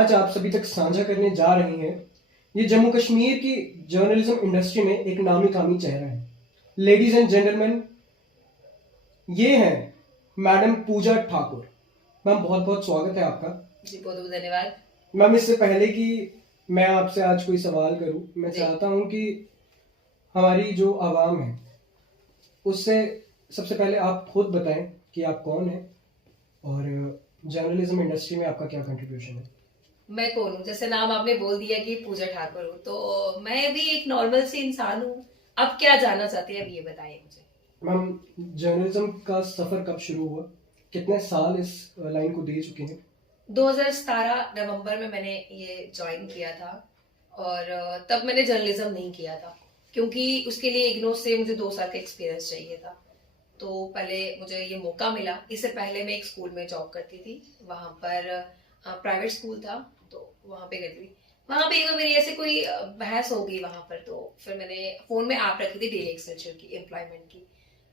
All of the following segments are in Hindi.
आज आप सभी तक साझा करने जा रहे हैं, ये जम्मू कश्मीर की जर्नलिज्म इंडस्ट्री में एक नामी कामी चेहरा है। लेडीज एंड जेंटलमैन, ये हैं मैडम पूजा ठाकुर। मैम, बहुत बहुत स्वागत है आपका। जी, बहुत बहुत धन्यवाद। मैम, इससे पहले कि मैं आपसे आज कोई सवाल करूं, मैं चाहता हूं कि हमारी जो आवाम है उससे सबसे पहले आप खुद बताएं कि आप कौन हैं और जर्नलिज्म इंडस्ट्री में आपका क्या कंट्रीब्यूशन है। मैं कौन हूँ? जैसे नाम आपने बोल दिया कि पूजा ठाकुर हूँ, तो मैं भी एक नॉर्मल सी इंसान हूँ। अब क्या जानना चाहते हैं, अब ये बताइए मुझे। मैम, जर्नलिज्म का सफर कब शुरू हुआ? कितने साल इस लाइन को दे चुके हैं? 2017 नवंबर में मैंने ये ज्वाइन किया था और तब मैंने जर्नलिज्म नहीं किया था क्योंकि उसके लिए इग्नो से मुझे 2 साल का एक्सपीरियंस चाहिए था। तो पहले मुझे ये मौका मिला। इससे पहले मैं एक स्कूल में जॉब करती थी, वहां पर प्राइवेट स्कूल था, तो वहां पे करती थी। वहां पे एक बार मेरी ऐसे कोई बहस हो गई वहां पर, तो फिर मैंने फोन में ऐप रखी थी डेली एक्सटेंशन की, एम्प्लॉयमेंट की।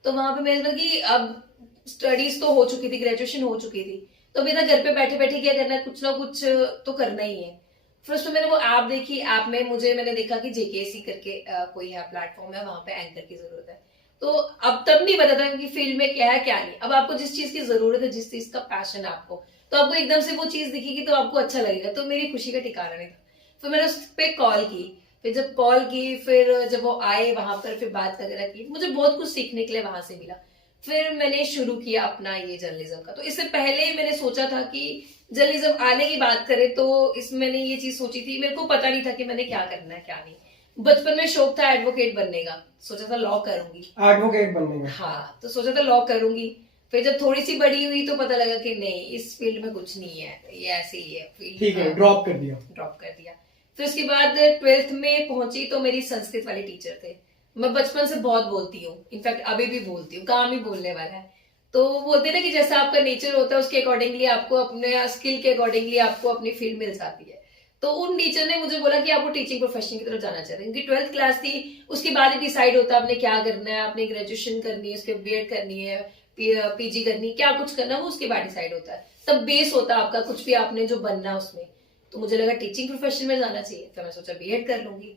तो वहां पे मैंने लगी अब स्टडीज तो हो चुकी थी, ग्रेजुएशन हो चुकी थी, तो मेरा घर पे बैठे बैठे क्या करना है, कुछ ना कुछ तो करना ही है। फर्स्ट मैंने वो ऐप देखी। ऐप में मैंने देखा कि जेकेसी करके कोई है प्लेटफॉर्म है, वहां पे एंकर की जरूरत है। तो अब तब नहीं पता था कि फील्ड में क्या है क्या नहीं। अब आपको जिस चीज की जरूरत है, जिस चीज का पैशन है आपको, तो आपको एकदम से वो चीज दिखेगी तो आपको अच्छा लगेगा। तो मेरी खुशी का ठिकाना नहीं था। फिर मैंने उस पर कॉल की। फिर जब कॉल की, फिर जब वो आए वहां पर, फिर बात वगैरह की, मुझे बहुत कुछ सीखने के लिए वहां से मिला। फिर मैंने शुरू किया अपना ये जर्नलिज्म का। तो इससे पहले मैंने सोचा था कि जर्नलिज्म आने की बात करें तो इसमें मैंने ये चीज सोची थी, मेरे को पता नहीं था कि मैंने क्या करना है क्या नहीं। बचपन में शौक था एडवोकेट बनने का, सोचा था लॉ करूंगी। एडवोकेट बनने का? हाँ, तो सोचा था लॉ करूंगी। फिर जब थोड़ी सी बड़ी हुई तो पता लगा कि नहीं, इस फील्ड में कुछ नहीं है, ये ऐसे ही है फील्ड। ठीक है, ड्रॉप कर दिया। फिर उसके बाद 12th में पहुंची तो मेरी संस्कृत वाले टीचर थे। मैं बचपन से बहुत बोलती हूँ, इनफैक्ट अभी भी बोलती हूँ, काम ही बोलने वाला है। तो बोलते ना कि जैसा आपका नेचर होता है उसके अकॉर्डिंगली आपको, अपने स्किल के अकॉर्डिंगली आपको अपनी फील्ड मिल जाती है। तो उन टीचर ने मुझे बोला कि आपको टीचिंग प्रोफेशन की तरफ जाना चाहते हैं, क्योंकि 12th क्लास थी, उसके बाद ही डिसाइड होता है आपने क्या करना है। आपने ग्रेजुएशन करनी है, उसके बीएड करनी है, पीजी करनी, क्या कुछ करना है वो उसके बाद डिसाइड होता है। तब बेस होता है आपका कुछ भी आपने जो बनना है उसमें। तो मुझे लगा टीचिंग प्रोफेशन में जाना चाहिए, फिर मैं सोचा बीएड कर लूंगी।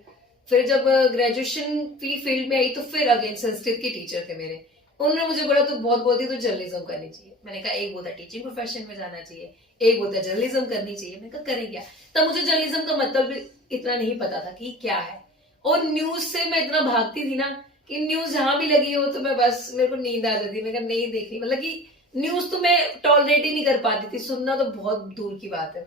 फिर जब ग्रेजुएशन की फील्ड में आई तो फिर अगेन संस्कृत के टीचर थे मेरे, उन्होंने मुझे बोला तो बहुत बोलती तो जर्नलिज्म करनी चाहिए। मैंने कहा, एक बोलता टीचिंग प्रोफेशन में जाना चाहिए, एक बोलता जर्नलिज्म करनी चाहिए। मैंने कहा करें क्या। तब मुझे जर्नलिज्म का मतलब इतना नहीं पता था कि क्या है। और न्यूज से मैं इतना भागती थी ना कि न्यूज जहां भी लगी हो तो मैं बस, मेरे को नींद आ जाती, मैं नहीं देखनी, मतलब कि न्यूज तो मैं टॉलरेट ही नहीं कर पाती थी, सुनना तो बहुत दूर की बात है।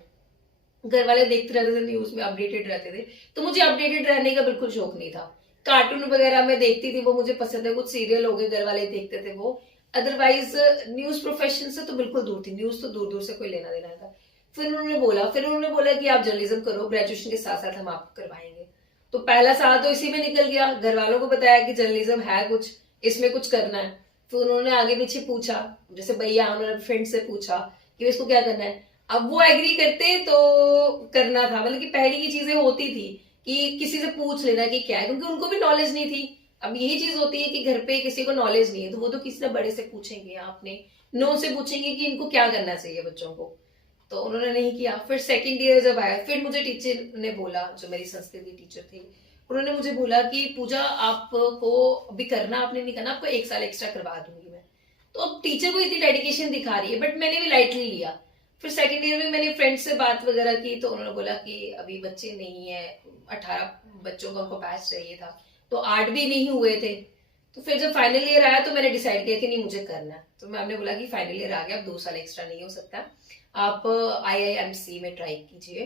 घर वाले देखते रहते थे, न्यूज में अपडेटेड रहते थे, तो मुझे अपडेटेड रहने का बिल्कुल शौक नहीं था। कार्टून वगैरह मैं देखती थी, वो मुझे पसंद है, कुछ सीरियल हो गए घर वाले देखते थे वो। अदरवाइज न्यूज प्रोफेशन से तो बिल्कुल दूर थी, न्यूज तो दूर दूर से कोई लेना देना था। फिर उन्होंने बोला कि आप जर्नलिज्म करो, ग्रेजुएशन के साथ साथ हम आपको करवाएंगे। तो पहला साल तो इसी में निकल गया। घर वालों को बताया कि जर्नलिज्म है कुछ, इसमें कुछ करना है। फिर उन्होंने आगे पीछे पूछा, जैसे भैया उन्होंने फ्रेंड से पूछा कि इसको क्या करना है। अब वो एग्री करते तो करना था, मतलब कि पहले की चीजें होती थी कि किसी से पूछ लेना कि क्या है, क्योंकि उनको भी नॉलेज नहीं थी। अब यही चीज होती है कि घर पे किसी को नॉलेज नहीं है तो वो तो किसी ने बड़े से पूछेंगे, आपने नो से पूछेंगे कि इनको क्या करना चाहिए बच्चों को। तो उन्होंने नहीं किया। फिर सेकंड ईयर जब आया, फिर मुझे टीचर ने बोला, जो मेरी संस्कृत की टीचर थी, उन्होंने मुझे बोला कि पूजा आपको अभी करना, आपने नहीं करना, आपको 1 साल एक्स्ट्रा करवा दूंगी मैं। तो अब टीचर को इतनी डेडिकेशन दिखा रही है, बट मैंने भी लाइटली लिया। फिर सेकंड ईयर में मैंने फ्रेंड से बात वगैरह की तो उन्होंने बोला कि अभी बच्चे नहीं है, 18 बच्चों का उनको बैच चाहिए था, तो 8 भी नहीं हुए थे। तो फिर जब फाइनल ईयर आया तो मैंने डिसाइड किया कि नहीं, मुझे करना है। तो मैम ने बोला कि फाइनल ईयर आ गया, अब 2 साल एक्स्ट्रा नहीं हो सकता, आप IIMC में ट्राई कीजिए।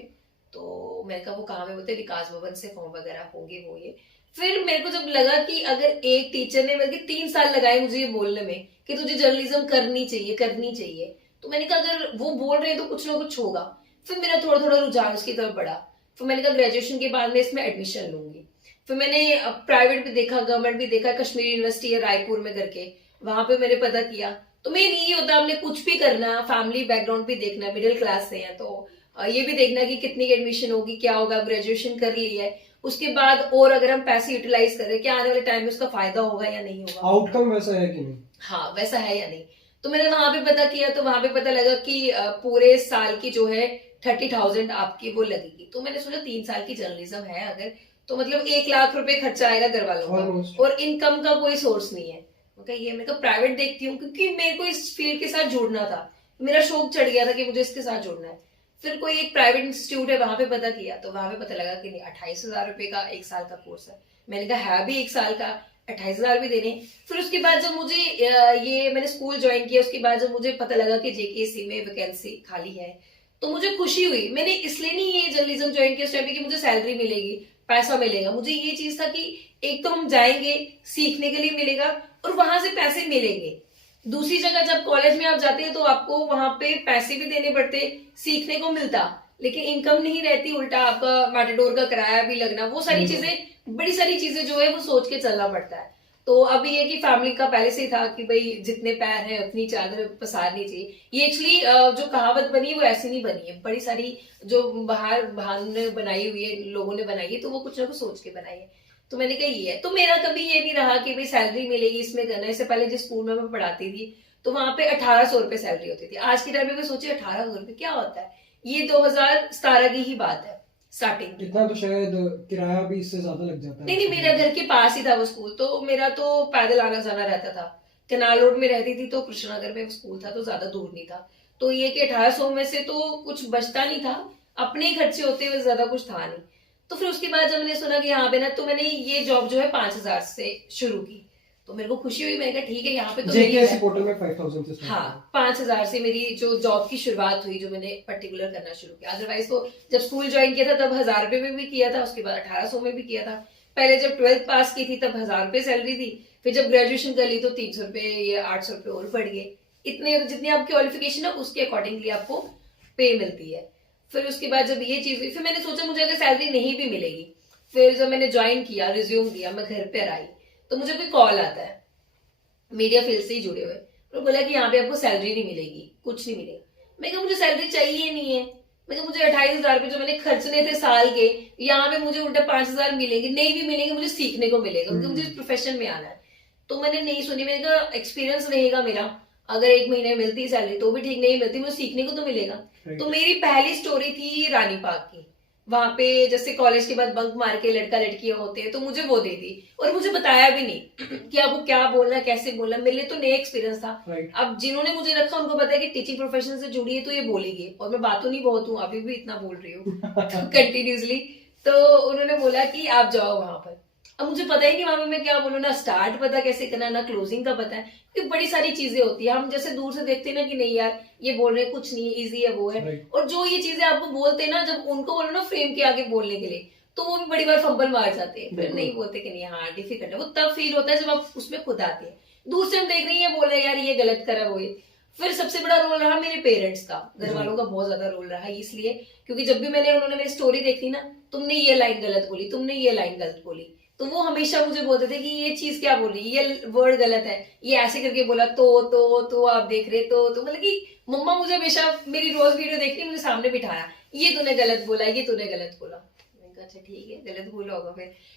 तो मैंने कहा वो कहाँ में, बोलते विकास भवन से फॉर्म वगैरह होंगे वो ये। फिर मेरे को जब लगा कि अगर एक टीचर ने मेरे 3 साल लगाए मुझे ये बोलने में कि तुझे जर्नलिज्म करनी चाहिए करनी चाहिए, तो मैंने कहा अगर वो बोल रहे हैं तो कुछ ना कुछ होगा। फिर मेरा थोड़ा थोड़ा रुझान उसकी तरफ बढ़ा। फिर मैंने कहा ग्रेजुएशन के बाद में इसमें एडमिशन लूंगी। फिर मैंने प्राइवेट भी देखा, गवर्नमेंट भी देखा, कश्मीर यूनिवर्सिटी है रायपुर में करके, वहां पे मैंने पता किया। तो मेन ये होता है, आपने कुछ भी करना है, फैमिली बैकग्राउंड भी देखना है, मिडिल क्लास से है तो ये भी देखना कि कितनी एडमिशन होगी, क्या होगा। ग्रेजुएशन कर ली है, उसके बाद और अगर हम पैसे यूटिलाइज करें, क्या आने वाले टाइम में उसका फायदा होगा या नहीं होगा, आउटकम वैसा है कि नहीं, हाँ वैसा है या नहीं। तो मैंने वहां पे पता किया, तो वहां पे पता लगा कि पूरे साल की जो है 30,000 आपकी वो लगेगी। तो मैंने सोचा 3 साल की जर्नलिज्म है अगर, तो मतलब 1 लाख रुपए खर्चा आएगा घर वालों Almost. का, और इनकम का कोई सोर्स नहीं है। मैं कहा प्राइवेट देखती हूँ, क्योंकि मेरे को इस फील्ड के साथ जुड़ना था, मेरा शौक चढ़ गया था कि मुझे इसके साथ जुड़ना है। फिर कोई एक प्राइवेट इंस्टीट्यूट है, वहां पे पता किया, तो वहां पे पता लगा कि नहीं, 28,000 रुपए का 1 साल का कोर्स है। मैंने कहा है भी 1 साल का, 28,000 भी देने। फिर उसके बाद जब मुझे ये मैंने स्कूल ज्वाइन किया, उसके बाद जब मुझे पता लगा कि जेकेसी में वैकेंसी खाली है, तो मुझे खुशी हुई। मैंने इसलिए नहीं ये जर्नलिज्म ज्वाइन किया उस टाइम पे कि मुझे सैलरी मिलेगी, पैसा मिलेगा। मुझे ये चीज था कि एक तो हम जाएंगे, सीखने के लिए मिलेगा, और वहां से पैसे मिलेंगे। दूसरी जगह जब कॉलेज में आप जाते हैं तो आपको वहां पे पैसे भी देने पड़ते, सीखने को मिलता, लेकिन इनकम नहीं रहती, उल्टा आपका मैटाडोर का किराया भी लगना, वो सारी चीजें, बड़ी सारी चीजें जो है वो सोच के चलना पड़ता है। तो अब ये कि फैमिली का पहले से ही था कि भाई जितने पैर हैं उतनी चादर पसारनी चाहिए। ये एक्चुअली जो कहावत बनी है वो ऐसी नहीं बनी है, बड़ी सारी जो बाहर ने बनाई हुई है, लोगों ने बनाई है, तो वो कुछ ना कुछ सोच के बनाई है। तो मैंने कहा ये है। तो मेरा कभी ये नहीं रहा कि भाई सैलरी मिलेगी इसमें करना है। इससे पहले जिस स्कूल में मैं पढ़ाती थी तो वहां पे 1800 रुपए सैलरी होती थी। आज के टाइम में सोचिए 1800 रुपए क्या होता है, ये 2017 की ही बात है, स्टार्टिंग। इतना तो शायद किराया भी इससे ज्यादा लग जाता है। नहीं, मेरा घर के पास ही था वो स्कूल, तो मेरा तो पैदल आना जाना रहता था। कनाल रोड में रहती थी तो कृष्णनगर में स्कूल था, तो ज्यादा दूर नहीं था। तो ये कि 1800 में से तो कुछ बचता नहीं था, अपने ही खर्चे होते हुए ज्यादा कुछ था नहीं। तो फिर उसके बाद जब मैंने सुना कि यहाँ पे ना, तो मैंने ये जॉब जो है 5,000 से शुरू की। तो मेरे को खुशी हुई, मैंने कहा ठीक है, यहाँ पे तो जेकेएससी पोर्टल में 5,000 से start हाँ 5,000 से मेरी जो जॉब की शुरुआत हुई, जो मैंने पर्टिकुलर करना शुरू किया। अदरवाइज तो जब स्कूल ज्वाइन किया था तब 1,000 रुपए में भी किया था, उसके बाद 1800 में भी किया था। पहले जब 12th पास की थी तब 1,000 रुपए सैलरी थी, फिर जब ग्रेजुएशन कर ली तो 300 रुपए या 800 रुपए और बढ़ गए। इतने जितनी आपकी क्वालिफिकेशन है उसके अकॉर्डिंगली आपको पे मिलती है। फिर उसके बाद जब ये चीज हुई, फिर मैंने सोचा मुझे अगर सैलरी नहीं भी मिलेगी, फिर जब मैंने ज्वाइन किया, रिज्यूम दिया, मैं घर पर आई, तो मुझे कोई कॉल आता है मीडिया फील्ड से ही जुड़े हुए, तो बोला कि यहाँ पे आपको सैलरी नहीं मिलेगी, कुछ नहीं मिलेगा। मैं कहा मुझे सैलरी चाहिए नहीं है। मैं कहा मुझे 28,000 रुपए जो मैंने खर्चने थे साल के, यहाँ पे मुझे उल्टा 5,000 मिलेंगे, नहीं भी मिलेंगे, मुझे सीखने को मिलेगा, क्योंकि मुझे प्रोफेशन में आना है। तो मैंने नहीं सुनी। मैंने कहा एक्सपीरियंस रहेगा मेरा, अगर 1 महीने में मिलती सैलरी तो भी ठीक, नहीं मिलती मुझे सीखने को तो मिलेगा। तो मेरी पहली स्टोरी थी रानी पार्क की। वहां पे जैसे कॉलेज के बाद बंक मार के लड़का लड़कियां होते हैं, तो मुझे वो दे दी, और मुझे बताया भी नहीं कि आपको क्या बोलना, कैसे बोलना। मेरे लिए तो नया एक्सपीरियंस था। अब जिन्होंने मुझे रखा उनको पता है कि टीचिंग प्रोफेशन से जुड़ी है तो ये बोलेगी, और मैं बातों नहीं बहुत हूँ, अभी भी इतना बोल रही हूँ कंटिन्यूसली। तो उन्होंने बोला कि आप जाओ वहां पर। अब मुझे पता ही नहीं वहां पे मैं क्या बोलूँ, ना स्टार्ट पता कैसे करना, ना क्लोजिंग का पता है, क्योंकि बड़ी सारी चीजें होती है। हम जैसे दूर से देखते हैं ना कि नहीं यार ये बोल रहे हैं, कुछ नहीं है, इजी है, वो है। और जो ये चीजें आपको बोलते हैं ना, जब उनको बोलो ना फ्रेम के आगे बोलने के लिए, तो वो भी बड़ी बार फंबल मार जाते हैं, फिर नहीं बोलते कि नहीं हाँ डिफिकल्ट है। वो तब फील होता है जब आप उसमें खुद आते हैं। दूर से हम देख रहे हैं बोल रहे हैं यार ये गलत करा वो ये। फिर सबसे बड़ा रोल रहा मेरे पेरेंट्स का, घर वालों का बहुत ज्यादा रोल रहा, इसलिए क्योंकि जब भी उन्होंने मेरी स्टोरी देखी ना, तुमने ये लाइन गलत बोली, तुमने ये लाइन गलत बोली, तो वो हमेशा मुझे बोलते थे कि ये चीज क्या बोली, ये वर्ड गलत है, ये ऐसे करके बोला, तो आप देख रहे तो मतलब कि मम्मा मुझे हमेशा मेरी रोज वीडियो देखती मुझे सामने बिठाया, ये तूने गलत बोला, ये तूने गलत बोला। मैंने कहा अच्छा ठीक है, गलत बोला होगा।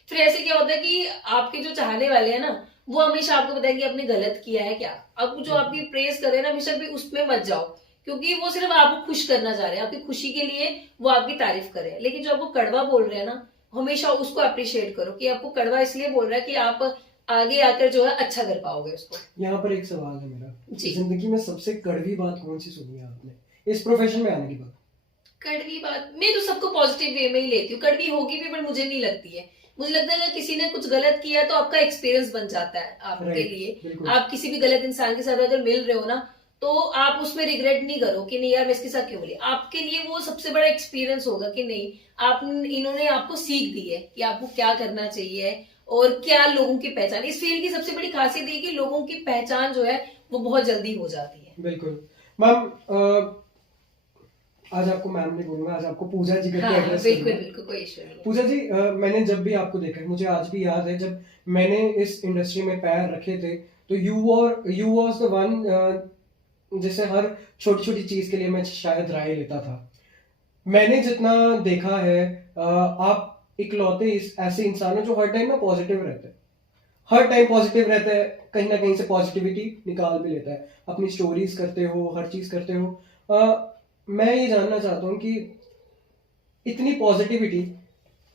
फिर ऐसे क्या होता है कि आपके जो चाहने वाले हैं ना, वो हमेशा आपको बताएंगे आपने गलत किया है क्या। अब जो आपकी प्रेस करे ना, हमेशा भी उसमें मत जाओ, क्योंकि वो सिर्फ आपको खुश करना चाह रहे हैं, आपकी खुशी के लिए वो आपकी तारीफ करे। लेकिन जो आपको कड़वा बोल रहे हैं ना, हमेशा उसको अप्रिशिएट करो कि आपको कड़वा इसलिए बोल रहा है कि आप आगे आकर जो है अच्छा कर पाओगे उसको। यहाँ पर एक सवाल है मेरा, जिंदगी में सबसे कड़वी बात कौन सी सुनी है आपने इस प्रोफेशन में आने के बाद? कड़वी बात मैं तो सबको पॉजिटिव वे में ही लेती हूँ, कड़वी होगी भी पर मुझे नहीं लगती है। मुझे लगता है कि किसी ने कुछ गलत किया तो आपका एक्सपीरियंस बन जाता है आपके लिए। आप किसी भी गलत इंसान के साथ अगर मिल रहे हो ना, तो आप उसमें रिग्रेट नहीं करो कि नहीं यार मैं इसके साथ क्यों बोली। आपके लिए वो सबसे बड़ा एक्सपीरियंस होगा कि नहीं आप इन्होंने आपको सीख दी है कि आपको क्या करना चाहिए और क्या लोगों की पहचान। इस फील्ड की सबसे बड़ी खासियत है कि लोगों की पहचान जो है वो बहुत जल्दी हो जाती है। बिल्कुल मैम, आज आपको मैम नहीं बोलूंगा, आज आपको पूजा जी करके एड्रेस बिल्कुल बिल्कुल कोई इश्यू नहीं। पूजा जी, मैंने जब भी आपको देखा है, मुझे आज भी याद है जब मैंने इस इंडस्ट्री में पैर रखे थे, तो यू वाज द वन जैसे हर छोटी छोटी चीज के लिए मैं शायद राय लेता था। मैंने जितना देखा है, आप इकलौते ऐसे इंसान हैं जो हर टाइम ना पॉजिटिव रहते हैं, हर टाइम पॉजिटिव रहता है, कहीं ना कहीं से पॉजिटिविटी निकाल भी लेता है। अपनी स्टोरीज करते हो, हर चीज करते हो। मैं ये जानना चाहता हूँ कि इतनी पॉजिटिविटी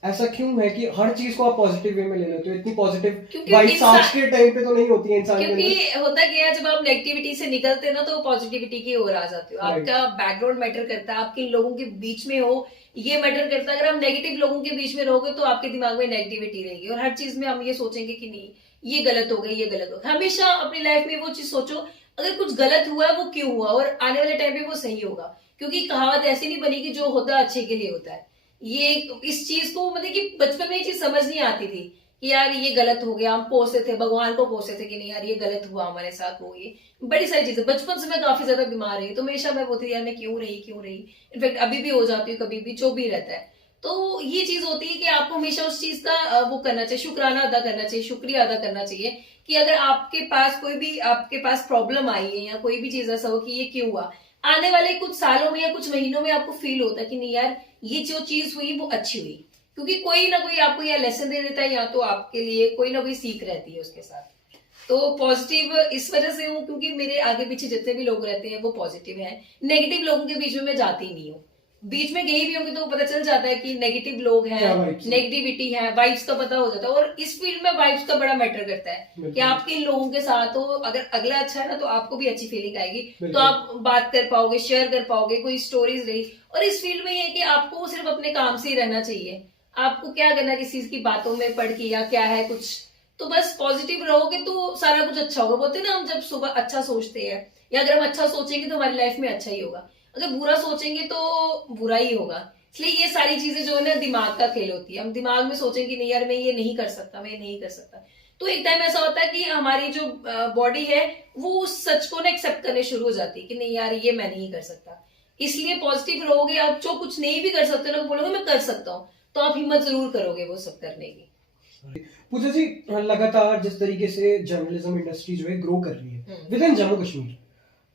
ऐसा क्यों है कि हर चीज को आप पॉजिटिव वे में ले लेते हो? इतनी पॉजिटिव क्योंकि वाइब्स आज के टाइम पे तो नहीं होती है इंसान के क्योंकि अंदर। होता क्या है, जब आप नेगेटिविटी से निकलते हैं ना तो पॉजिटिविटी की ओर आ जाते हो। Right. आपका बैकग्राउंड मैटर करता है, आप किन लोगों के बीच में हो ये मैटर करता है। अगर आप नेगेटिव लोगों के बीच में रहोगे तो आपके दिमाग में नेगेटिविटी रहेगी और हर चीज में हम ये सोचेंगे कि नहीं ये गलत हो गई, ये गलत हो गई। हमेशा अपनी लाइफ में वो चीज सोचो, अगर कुछ गलत हुआ है वो क्यों हुआ और आने वाले टाइम पे वो सही होगा। क्योंकि कहावत ऐसी नहीं बनी कि जो होता है अच्छे के लिए होता है। ये इस चीज को मतलब कि बचपन में ये चीज समझ नहीं आती थी कि यार ये गलत हो गया। हम कोसते थे, भगवान को कोसते थे कि नहीं यार ये गलत हुआ हमारे साथ, वो ये बड़ी सारी चीजें। बचपन से मैं काफी ज्यादा बीमार रही तो हमेशा मैं बोलती थी यार मैं क्यों रही। इनफैक्ट अभी भी हो जाती हूँ, कभी भी जो भी रहता है। तो ये चीज होती है कि आपको हमेशा उस चीज का वो करना चाहिए, शुक्राना अदा करना चाहिए, शुक्रिया अदा करना चाहिए कि अगर आपके पास कोई भी आपके पास प्रॉब्लम आई है या कोई भी चीज ऐसा हो कि ये क्यों हुआ, आने वाले कुछ सालों में या कुछ महीनों में आपको फील होता है कि नहीं यार ये जो चीज हुई वो अच्छी हुई। क्योंकि कोई ना कोई आपको या लेसन दे देता है या तो आपके लिए कोई ना कोई सीख रहती है उसके साथ। तो पॉजिटिव इस वजह से हूँ क्योंकि मेरे आगे पीछे जितने भी लोग रहते हैं वो पॉजिटिव हैं। नेगेटिव लोगों के बीच में मैं जाती नहीं हूँ। बीच में गई भी होंगी तो पता चल जाता है कि नेगेटिव लोग हैं, नेगेटिविटी है, वाइब्स का पता हो जाता है। और इस फील्ड में वाइब्स का बड़ा मैटर करता है कि आप किन लोगों के साथ हो। अगर अगला अच्छा है ना तो आपको भी अच्छी फीलिंग आएगी, तो आप बात कर पाओगे, शेयर कर पाओगे, कोई स्टोरीज रही। और इस फील्ड में ये है कि आपको सिर्फ अपने काम से ही रहना चाहिए। आपको क्या करना किसी की बातों में पढ़ के या क्या है कुछ, तो बस पॉजिटिव रहोगे तो सारा कुछ अच्छा होगा। बोलते हैं ना हम जब सुबह अच्छा सोचते हैं या अगर हम अच्छा सोचेंगे तो हमारी लाइफ में अच्छा ही होगा, अगर बुरा सोचेंगे तो बुरा ही होगा। इसलिए ये सारी चीजें जो है ना दिमाग का खेल होती है। हम दिमाग में सोचेंगे नहीं यार मैं ये नहीं कर सकता, मैं नहीं कर सकता, तो एक टाइम ऐसा होता है कि हमारी जो बॉडी है वो उस सच को ना एक्सेप्ट करने शुरू हो जाती है कि नहीं यार ये मैं नहीं कर सकता। इसलिए पॉजिटिव रहोगे। आप जो कुछ नहीं भी कर सकते लोग बोलोगे मैं कर सकता हूँ, तो आप हिम्मत जरूर करोगे वो सब करने की। पूजा जी, लगातार जिस तरीके से जर्नलिज्म इंडस्ट्री जो है ग्रो कर रही है विद इन जम्मू कश्मीर,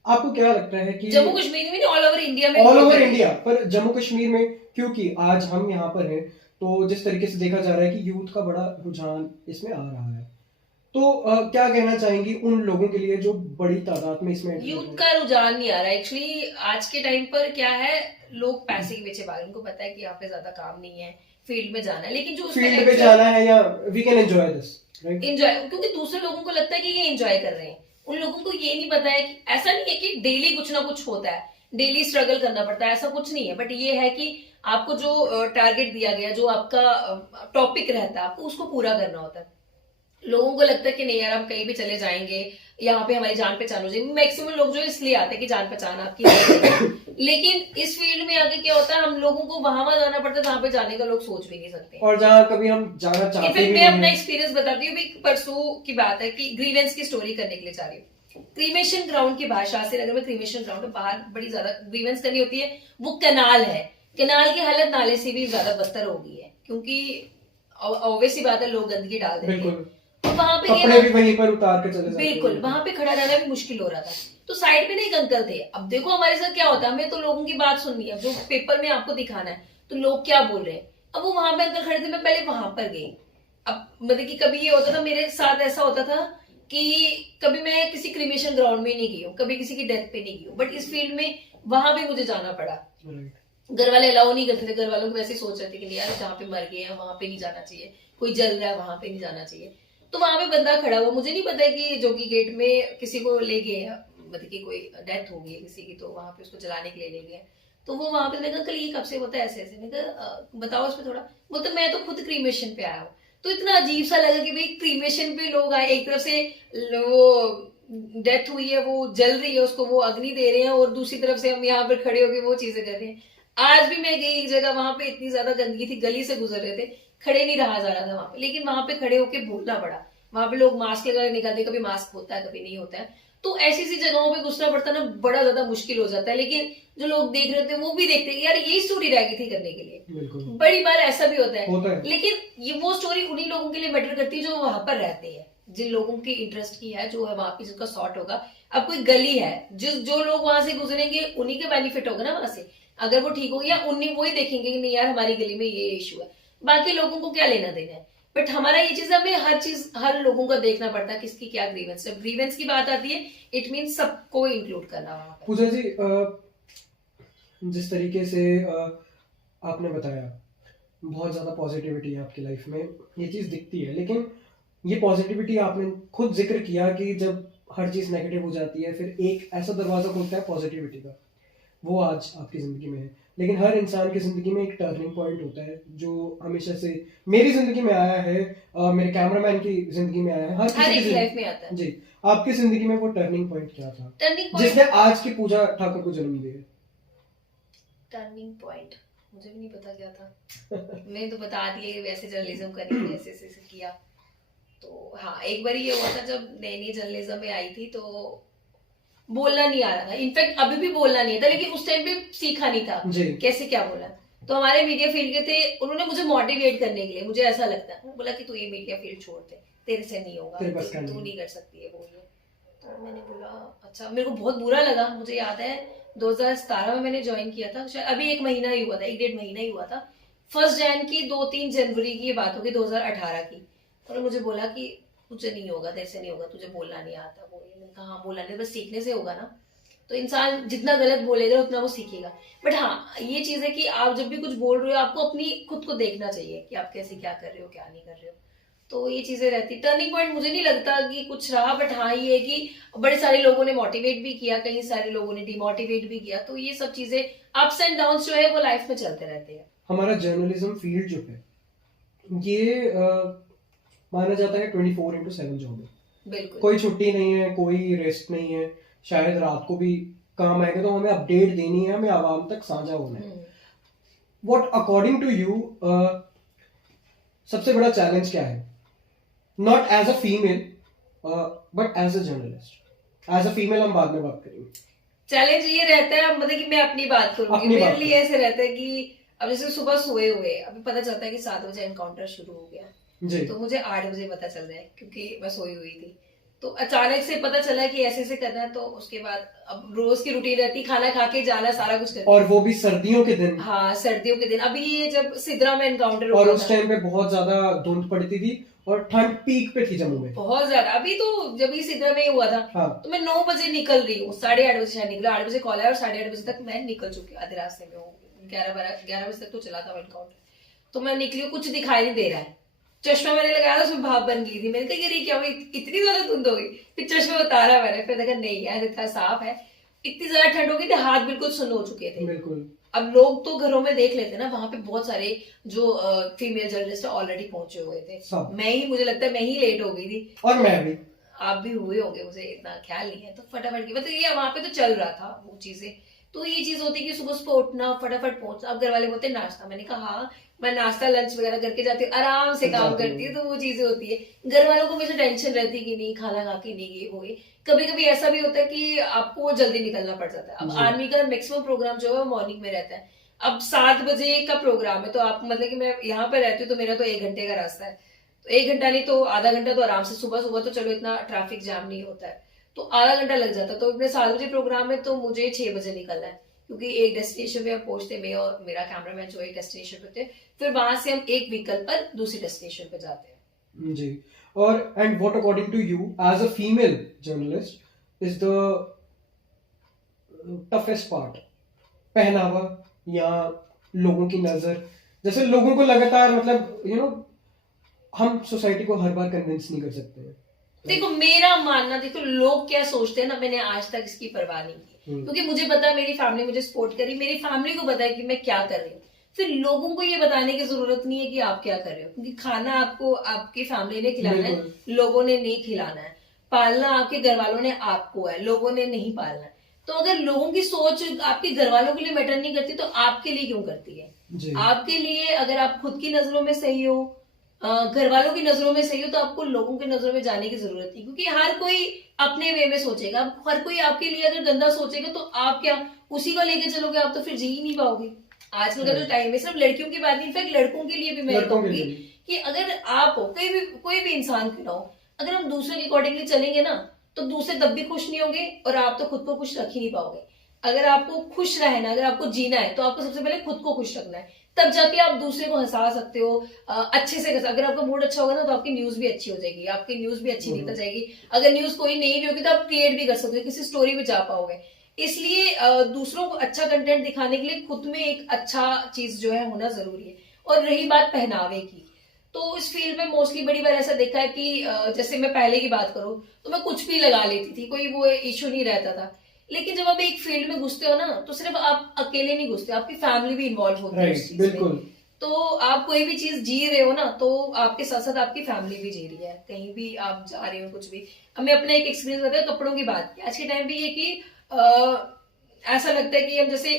आपको क्या लगता है कि जम्मू कश्मीर में ऑल ओवर इंडिया में, ऑल ओवर इंडिया, पर जम्मू कश्मीर में क्योंकि आज हम यहाँ पर हैं तो जिस तरीके से देखा जा रहा है कि यूथ का बड़ा रुझान इसमें आ रहा है, तो क्या कहना चाहेंगी उन लोगों के लिए जो बड़ी तादाद में इसमें यूथ का रुझान नहीं आ रहा है। एक्चुअली आज के टाइम पर क्या है, लोग पैसे के पीछे भाग, उनको पता है कि यहाँ पे ज्यादा काम नहीं है, फील्ड में जाना है। लेकिन जो फील्ड पे जाना है या we can enjoy this, right, enjoy, क्योंकि दूसरे लोगों को लगता है कि ये एंजॉय कर रहे हैं। उन लोगों को ये नहीं पता है कि ऐसा नहीं है कि डेली कुछ ना कुछ होता है, डेली स्ट्रगल करना पड़ता है, ऐसा कुछ नहीं है। बट ये है कि आपको जो टारगेट दिया गया, जो आपका टॉपिक रहता है, आपको उसको पूरा करना होता है। लोगों को लगता है कि नहीं यार हम कहीं भी चले जाएंगे, यहाँ पे हमारी जान पहचान हो जाएगी। मैक्सिमम लोग जो इसलिए आते हैं कि जान पहचान आपकी लेकिन इस फील्ड में आके क्या होता है, हम लोगों को वहां जाना पड़ता है जहाँ पे जाने का लोग सोच भी नहीं सकते, और जहाँ कभी हम जाना चाहते भी मैं अपना एक्सपीरियंस बताती हूँ। परसों की बात है कि ग्रीवेंस की स्टोरी करने के लिए जा रही हूँ। क्रीमेशन ग्राउंड की भाषा से, अगर मैं क्रीमेशन ग्राउंड में बाहर बड़ी ज्यादा ग्रीवेंस करनी होती है, वो कनाल है। कनाल की हालत नाले से भी ज्यादा बदतर हो गई है, क्योंकि ऑब्वियस सी बात है लोग गंदगी डाल देते हैं। तो वहां पे कपड़े भी वहीं पर उतार के चले जाते हैं। बिल्कुल, वहां पे खड़ा रहना भी मुश्किल हो रहा था। तो साइड में एक अंकल थे। अब देखो हमारे साथ क्या होता है, हमें तो लोगों की बात सुननी है, जो पेपर में आपको दिखाना है, तो लोग क्या बोल रहे हैं। अब वो वहां पे अंकल खड़े थे, मैं पहले वहां पर गई। अब मतलब कि कभी ये होता था मेरे साथ, ऐसा होता था कि कभी मैं किसी क्रिमेशन ग्राउंड में नहीं गई हूँ, कभी किसी की डेथ पे नहीं गई हूँ, बट इस फील्ड में वहां भी मुझे जाना पड़ा। घर वाले अलाउ नहीं करते थे, घर वालों को वैसे सोच रहे थे कि यार जहाँ पे मर गए हैं वहां पे नहीं जाना चाहिए, कोई जल रहा है वहां पे नहीं जाना चाहिए। तो वहां पे बंदा खड़ा हुआ, मुझे नहीं पता कि जोगी गेट में किसी को ले गए, मतलब कि कोई डेथ हो गई है किसी की, तो वहां पे उसको जलाने के लिए ले गए। तो वो वहां पे, मैंने कहा कल ये कब से होता है ऐसे ऐसे, मैंने कहा बताओ इसमें थोड़ा। बोलते मैं तो खुद क्रीमेशन पे आया हूँ। तो इतना अजीब सा लगा कि भाई क्रीमेशन पे लोग आए, एक तरफ से वो डेथ हुई है, वो जल रही है, उसको वो अग्नि दे रहे हैं, और दूसरी तरफ से हम यहाँ पर खड़े होकर वो चीजें कर रहे हैं। आज भी मैं गई एक जगह, वहां पे इतनी ज्यादा गंदगी थी, गली से गुजर रहे थे, खड़े नहीं रहा जा रहा था वहां पे, लेकिन वहां पे खड़े होके बोलना पड़ा। वहां पे लोग मास्क लगा निकालते, कभी मास्क होता है कभी नहीं होता है। तो ऐसी सी जगहों पे घुसना पड़ता ना, बड़ा ज्यादा मुश्किल हो जाता है। लेकिन जो लोग देख रहे थे वो भी देखते हैं यार यही स्टोरी रह गई थी करने के लिए। बड़ी बार ऐसा भी होता है। लेकिन ये वो स्टोरी उन्हीं लोगों के लिए मैटर करती है जो वहां पर रहते हैं, जिन लोगों की इंटरेस्ट की है, जो है वहां पे जिसका सॉर्ट होगा। अब कोई गली है, जो लोग वहां से गुजरेंगे उन्हीं के बेनिफिट होगा ना वहां से, अगर वो ठीक हो गया उन्हीं वही देखेंगे कि नहीं यार हमारी गली में ये इशू है, बाकी लोगों को क्या लेना देना है। बट हमारा ये चीज, हमें हर चीज हर लोगों का देखना पड़ता है, किसकी क्या ग्रीवेंस है। ग्रीवेंस की बात आती है, इट मीन सबको इंक्लूड करना वहां पर। पूजा जी, जिस तरीके से आपने बताया, बहुत ज़्यादा पॉजिटिविटी है आपकी लाइफ में, ये चीज़ दिखती है। लेकिन ये पॉजिटिविटी आपने खुद जिक्र किया कि जब हर चीज़ नेगेटिव हो जाती है, फिर एक ऐसा दरवाज़ा खुलता है पॉजिटिविटी का, वो आज आपकी ज़िंदगी में है। लेकिन हर इंसान की ज़िंदगी में एक टर्निंग पॉइंट होता है जो हमेशा से मेरी ज़िंदगी में आया है, मेरे कैमरामैन की ज़िंदगी में आया है, हर हर किसी एक की लाइफ में आता है जी। आपकी ज़िंदगी में वो टर्निंग पॉइंट क्या था टर्निंग पॉइंट। जिसने आज की पूजा ठाकुर को जन्म दिया? टर्निंग पॉइंट मुझे भी नहीं पता क्या था। मैंने तो बता दिया कि वैसे जर्नलिज्म करी, ऐसे ऐसे ऐसे किया। तो हाँ, एक बार ये हुआ था जब नई नई जर्नलिज्म में आई थी, तो बोलना नहीं आ रहा था। इनफैक्ट अभी भी बोलना नहीं था, लेकिन उस टाइम पे सीखा नहीं था जी। कैसे क्या बोला। तो हमारे मीडिया फील्ड के थे, उन्होंने मुझे मोटिवेट करने के लिए, मुझे ऐसा लगता है, बोला कि तू ये मीडिया फील्ड छोड़ दे, तेरे से नहीं होगा, तेरे बस का तू नहीं। नहीं कर सकती है वो ये। तो मैंने बोला अच्छा, मेरे को बहुत बुरा लगा। मुझे याद है 2017 में मैंने ज्वाइन किया था, शायद अभी 1 महीना ही हुआ था, 1 डेढ़ महीना ही हुआ था। 1 जैन की 2-3 जनवरी की ये बात होगी 2018 की। उन्होंने मुझे बोला कि तुझे नहीं होगा, तेरे से नहीं होगा, तुझे बोलना नहीं आता। वो ये, मैंने कहा हाँ, बोलना नहीं, बस सीखने से होगा ना। तो इंसान जितना गलत बोलेगा उतना वो सीखेगा। बट हाँ, ये चीज है कि आप जब भी कुछ बोल रहे हो, आपको अपनी खुद को देखना चाहिए कि आप कैसे क्या कर रहे हो, क्या नहीं कर रहे हो। तो ये चीजें रहती। टर्निंग पॉइंट मुझे नहीं लगता कि कुछ रहा, बट हाँ ये है कि बड़े सारे लोगों ने मोटिवेट भी किया, कई सारे लोगों ने डिमोटिवेट भी किया। तो ये सब चीजें, अप्स एंड डाउन्स जो है वो लाइफ में चलते रहते हैं। हमारा जर्नलिज्म फील्ड जो है ये माना जाता है 24/7 जॉब है। बिल्कुल। कोई छुट्टी नहीं है, कोई रेस्ट नहीं है। शायद रात को भी काम आएगा, तो हमें अपडेट देनी है, हमें आवाम तक साझा होना है। व्हाट अकॉर्डिंग टू यू सबसे बड़ा चैलेंज क्या है? Not as a female but as a journalist. As a female हम बाद में बात करेंगे। चैलेंज ये रहता है, मतलब कि मैं अपनी बात करूंगी, अपनी मेरे बात लिए ऐसे रहता है कि अब जैसे सुबह सोए हुए, अभी पता चलता है कि 7 बजे एनकाउंटर शुरू हो गया, जी। तो मुझे 8 बजे पता चल रहा है क्योंकि मैं सोई हुई थी। तो अचानक से पता चला कि ऐसे ऐसे करना है। तो उसके बाद अब रोज की रूटीन रहती, खाना खा के जाना, सारा कुछ करना। और वो भी सर्दियों के दिन। हाँ, सर्दियों के दिन। अभी ये जब सिद्रा में एनकाउंटर और हुआ उस था, टाइम पे बहुत ज्यादा धुंध पड़ती थी और ठंड पीक पे थी जम्मू में। बहुत ज्यादा। अभी तो जब ये सिद्रा में हुआ था, हाँ। तो मैं 9 बजे निकल रही हूँ, 8:30 बजे शायद निकला। 8 बजे कॉल आया और 8:30 बजे तक मैं निकल चुकी हूँ, आधे रास्ते में हूँ। 11 बजे तक तो चला था एनकाउंटर। तो मैं निकली, कुछ दिखाई नहीं दे रहा है। चश्मा मैंने लगाया था, उसमें भाप बन गई थी। मैंने कहा ये क्या हुई, इतनी ज्यादा धुंध हो गई। फिर चश्मा उतारा मैंने, फिर देखा नहीं यार, इतना साफ है। इतनी ज्यादा ठंड हो गई थी, हाथ बिल्कुल सुन्न हो चुके थे। बिल्कुल। अब लोग तो घरों में देख लेते ना, वहां पे बहुत सारे जो फीमेल जर्नलिस्ट ऑलरेडी पहुंचे हुए थे। मैं ही, मुझे लगता है मैं ही लेट हो गई थी। और मैं भी। आप भी हुए होंगे, मुझे इतना ख्याल नहीं है। तो फटाफट की मतलब ये वहां पे तो चल रहा था वो चीजें। तो ये चीज होती है कि सुबह सुबह उठना, फटाफट पहुंचना। अब घर वाले बोलते नाश्ता, मैंने कहा हाँ, मैं नाश्ता लंच वगैरह करके जाती हूँ, आराम से काम करती हूँ। तो वो चीजें होती है। घर वालों को हमेशा टेंशन रहती है कि नहीं खाना खा के नहीं गई हो गई। कभी कभी ऐसा भी होता है कि आपको जल्दी निकलना पड़ जाता है। अब आर्मी का मैक्सिमम प्रोग्राम जो है वो मॉर्निंग में रहता है। अब 7 बजे का प्रोग्राम है, तो आप मतलब कि मैं यहाँ पे रहती हूँ, तो मेरा तो 1 घंटे का रास्ता है। तो 1 घंटा नहीं तो आधा घंटा तो आराम से, सुबह सुबह तो चलो इतना ट्रैफिक जाम नहीं होता है, तो आधा घंटा लग जाता है। तो अपने 7 बजे प्रोग्राम है, तो मुझे 6 बजे निकलना है, क्योंकि एक डेस्टिनेशन पे हम पहुंचते, मैं और मेरा कैमरामैन जो एक डेस्टिनेशन पे थे, फिर वहां से हम एक व्हीकल पर दूसरी डेस्टिनेशन पे जाते हैं। जी। और and what according to you as a female journalist is the toughest part? पहनावा या लोगों की नजर? जैसे लोगों को लगातार मतलब हम सोसाइटी को हर बार कन्विंस नहीं कर सकते हैं। देखो मेरा मानना, देखो लोग क्या सोचते हैं ना, मैंने आज तक इसकी परवाह नहीं की, क्योंकि मुझे पता है मेरी फैमिली मुझे सपोर्ट करी, मेरी फैमिली को पता है कि मैं क्या कर रही हूँ। फिर लोगों को ये बताने की जरूरत नहीं है कि आप क्या कर रहे हो, क्योंकि खाना आपको आपकी फैमिली ने खिलाना है, लोगों ने नहीं खिलाना है। पालना आपके घर वालों ने आपको है, लोगों ने नहीं पालना है। तो अगर लोगों की सोच आपके घर वालों के लिए मैटर नहीं करती, तो आपके लिए क्यों करती है? आपके लिए, अगर आप खुद की नजरों में सही हो, घर वालों की नजरों में सही हो, तो आपको लोगों की नजरों में जाने की जरूरत नहीं, क्योंकि हर कोई अपने वे में सोचेगा। हर कोई आपके लिए अगर गंदा सोचेगा, तो आप क्या उसी को लेके चलोगे? आप तो फिर जी ही नहीं पाओगे। आजकल का जो टाइम है, सिर्फ लड़कियों की बात नहीं, इनफैक्ट लड़कों के लिए भी मैं कहूंगी कि अगर आप हो, कोई भी इंसान क्यों ना हो, अगर हम दूसरे के अकॉर्डिंगली चलेंगे ना, तो दूसरे तब भी खुश नहीं होंगे और आप तो खुद को खुश रख ही नहीं पाओगे। अगर आपको खुश रहना, अगर आपको जीना है, तो आपको सबसे पहले खुद को खुश रखना है, तब जाके आप दूसरे को हंसा सकते हो अच्छे से। अगर आपका मूड अच्छा होगा ना, तो आपकी न्यूज भी अच्छी हो जाएगी, आपकी न्यूज भी अच्छी निकल जाएगी। अगर न्यूज कोई नहीं भी होगी, तो आप क्रिएट भी कर सकते हो, किसी स्टोरी पे जा पाओगे। इसलिए दूसरों को अच्छा कंटेंट दिखाने के लिए खुद में एक अच्छा चीज जो है होना जरूरी है। और रही बात पहनावे की, तो इस फील्ड में मोस्टली बड़ी बार ऐसा देखा है कि जैसे मैं पहले की बात करूं तो मैं कुछ भी लगा लेती थी, कोई वो इशू नहीं रहता था। लेकिन जब आप एक फील्ड में घुसते हो ना, तो सिर्फ आप अकेले नहीं घुसते, आपकी फैमिली भी इन्वॉल्व होती है उस राइट, चीज में। बिल्कुल। तो आप कोई भी चीज जी रहे हो ना, तो आपके साथ साथ आपकी फैमिली भी जी रही है, कहीं भी आप जा रहे हो कुछ भी। अब मैं अपना एक एक्सपीरियंस बताया कपड़ों की बात की, आज के टाइम पे ये कि ऐसा लगता है कि हम जैसे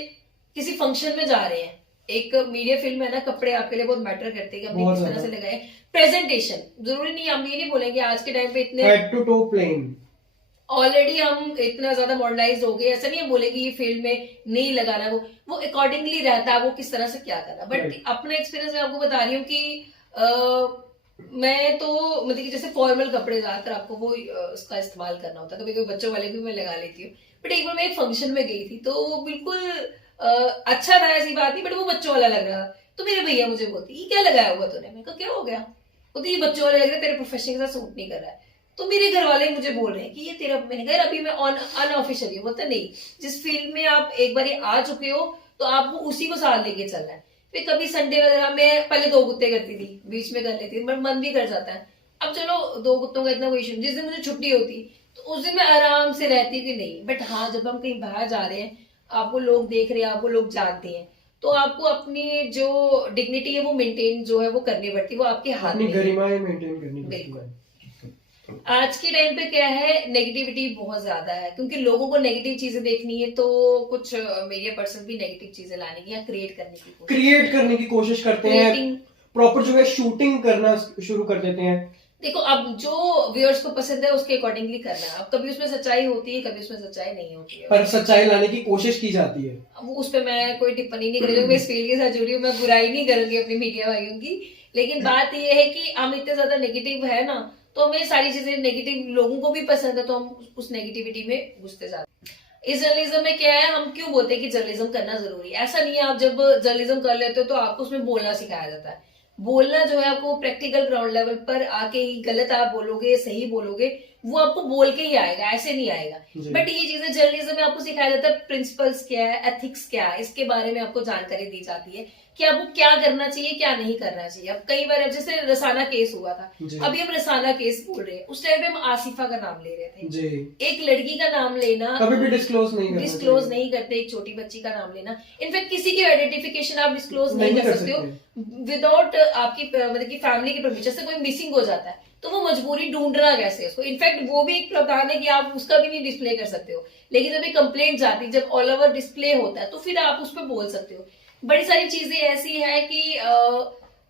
किसी फंक्शन में जा रहे हैं, एक मीडिया फिल्म है ना, कपड़े आपके लिए बहुत मैटर करते हैं कि आपने बहुत किस तरह ज्यादा। से लगाए। प्रेजेंटेशन जरूरी नहीं, हम ये नहीं बोलेंगे आज के टाइम पे इतने head to toe plain. Already हम इतना ज्यादा मॉडर्नाइज हो गए, ऐसा नहीं है बोलेंगे ये फील्ड में नहीं लगाना, वो अकॉर्डिंगली रहता है वो किस तरह से क्या करना। But Right. अपना एक्सपीरियंस मैं आपको बता रही हूँ कि मैं तो मतलब कि जैसे फॉर्मल कपड़े ज्यादातर आपको वो उसका इस्तेमाल करना होता है, कभी कभी बच्चों वाले भी मैं लगा लेती हूँ। बट एक बार मैं एक फंक्शन में गई थी, तो वो बिल्कुल अच्छा था, ऐसी बात नहीं, बट वो बच्चों वाला लग रहा था। तो मेरे भैया मुझे बोलती ये क्या लगाया हुआ तूने, मैंने कहा क्या हो गया, बोलती ये बच्चों वाला लग रहा है, तेरे प्रोफेशन के साथ सूट नहीं कर रहा है। तो मेरे घर वाले मुझे बोल रहे हैं कि ये तेरा, मैंने कहा अभी मैं अनऑफिशियली, बोलता नहीं, जिस फील्ड में आप एक बार आ चुके हो तो आपको उसी को साथ लेके चलना है। फिर कभी संडे वगैरह में पहले 2 गुत्ते करती थी, बीच में कर लेती थी, बट मन भी कर जाता है। अब चलो 2 गुत्तों का इतना कोई इशू, जिस दिन मुझे छुट्टी होती तो उस दिन मैं आराम से रहती कि नहीं। बट हाँ, जब हम कहीं बाहर जा रहे हैं, आपको लोग देख रहे हैं, आपको लोग जानते हैं, तो आपको अपनी जो डिग्निटी है वो मेंटेन जो है वो करनी पड़ती है, वो आपके हाथ अपनी में है। गरिमाएं मेंटेन करनी पड़ती बिल्कुल। है। आज के टाइम पे क्या है, नेगेटिविटी बहुत ज्यादा है, क्योंकि लोगों को नेगेटिव चीजें देखनी है, तो कुछ मीडिया पर्सन भी नेगेटिव चीजें लाने की या क्रिएट करने की कोशिश क्रिएट करने की कोशिश करते हैं, क्रिएटिंग। प्रॉपर जो है शूटिंग करना शुरू कर देते हैं। देखो, अब जो व्यूअर्स को पसंद है उसके अकॉर्डिंगली करना है। अब कभी उसमें सच्चाई होती है, कभी उसमें सच्चाई नहीं होती है, पर सच्चाई लाने की कोशिश की जाती है। अब उस पर मैं कोई टिप्पणी नहीं करूंगी, मैं इस फील्ड के साथ जुड़ी हूँ, मैं बुराई नहीं करूंगी अपनी मीडिया भाइयों की। लेकिन बात यह है कि हम इतने ज्यादा नेगेटिव है ना, तो हमें सारी चीजें नेगेटिव, लोगों को भी पसंद है, तो हम उस नेगेटिविटी में घुसते जाते हैं। इस जर्नलिज्म में क्या है, हम क्यों बोलते हैं कि जर्नलिज्म करना जरूरी है। ऐसा नहीं है, आप जब जर्नलिज्म कर लेते हो तो आपको उसमें बोलना सिखाया जाता है। बोलना जो है आपको प्रैक्टिकल ग्राउंड लेवल पर आके ही, गलत आप बोलोगे सही बोलोगे, वो आपको बोल के ही आएगा, ऐसे नहीं आएगा। जी। बट ये चीजें जर्नलिज्म में आपको सिखाया जाता है, प्रिंसिपल्स क्या है, एथिक्स क्या है, इसके बारे में आपको जानकारी दी जाती है कि आपको क्या करना चाहिए, क्या नहीं करना चाहिए। अब कई बार, अब जैसे रसाना केस हुआ था, जी। अभी हम रसाना केस बोल रहे हैं, उस टाइम पे हम आसिफा का नाम ले रहे थे। जी। एक लड़की का नाम लेना कभी भी डिस्क्लोज नहीं करना डिस्क्लोज चाहिए। नहीं करते, एक छोटी बच्ची का नाम लेना, इनफैक्ट किसी की आइडेंटिफिकेशन आप डिस्क्लोज नहीं कर सकते हो विदाउट आपकी मतलब की फैमिली की परमिशन से। कोई मिसिंग हो जाता है तो वो मजबूरी ढूंढना कैसे उसको, इनफैक्ट वो भी एक प्रावधान है कि आप उसका भी नहीं डिस्प्ले कर सकते हो। लेकिन जब एक कंप्लेंट जाती है, जब ऑल ओवर डिस्प्ले होता है, तो फिर आप उस पर बोल सकते हो। बड़ी सारी चीजें ऐसी है कि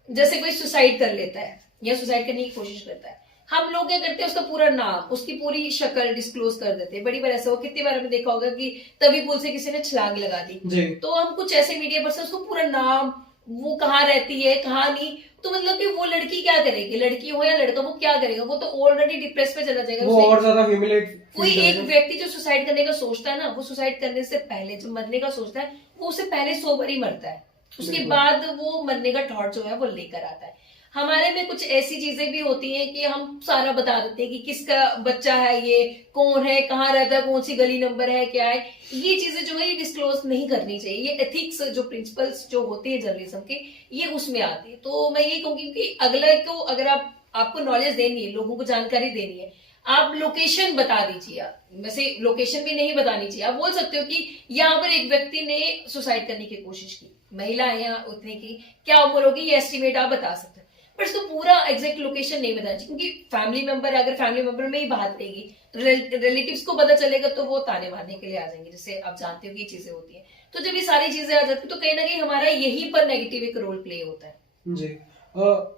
जैसे कोई सुसाइड कर लेता है या सुसाइड करने की कोशिश करता है, हम लोग क्या करते हैं, उसका पूरा नाम, उसकी पूरी शक्ल डिस्क्लोज कर देते हैं। बड़ी बार ऐसा हो, कितनी बार हमने देखा होगा कि तभी पुल से किसी ने छलांग लगा दी, जी। तो हम कुछ ऐसे मीडिया पर्सन उसको पूरा नाम, वो कहाँ रहती है कहाँ नहीं, तो मतलब कि वो लड़की क्या करेगी, लड़की हो या लड़का, वो क्या करेगा, वो तो ऑलरेडी डिप्रेस पे चला जाएगा। वो और ज्यादा ह्यूमिलेट। कोई एक व्यक्ति जो सुसाइड करने का सोचता है ना, वो सुसाइड करने से पहले, जो मरने का सोचता है, वो उससे पहले 100 बार ही मरता है, उसके बिल्कुल। बाद वो मरने का थॉट जो है वो लेकर आता है। हमारे में कुछ ऐसी चीजें भी होती हैं कि हम सारा बता देते हैं कि किसका बच्चा है, ये कौन है, कहाँ रहता है, कौन सी गली नंबर है, क्या है। ये चीजें जो है ये डिस्क्लोज नहीं करनी चाहिए। ये एथिक्स, जो प्रिंसिपल्स जो होते हैं जर्नलिज्म के, ये उसमें आते हैं। तो मैं ये कहूंगी कि अगले को, अगर आपको नॉलेज देनी है, लोगों को जानकारी देनी है, आप लोकेशन बता दीजिए। वैसे लोकेशन भी नहीं बतानी चाहिए, आप बोल सकते हो कि यहाँ पर एक व्यक्ति ने सुसाइड करने की कोशिश की, महिला है यहाँ उतने की, क्या उम्र होगी, ये एस्टिमेट आप बता सकते हो, पर इसको पूरा एग्जैक्ट लोकेशन नहीं बताना चाहिए, क्योंकि फैमिली मेंबर, अगर फैमिली मेंबर में ही बात रहेगी, रिलेटिव्स को पता चलेगा तो वो ताने मारने के लिए आ जाएंगे, जैसे आप जानते हो कि ये चीजें होती है। तो जब ये सारी चीजें आ जाती है, तो कहीं ना कहीं हमारा यहीं पर नेगेटिव एक रोल प्ले होता है। जी।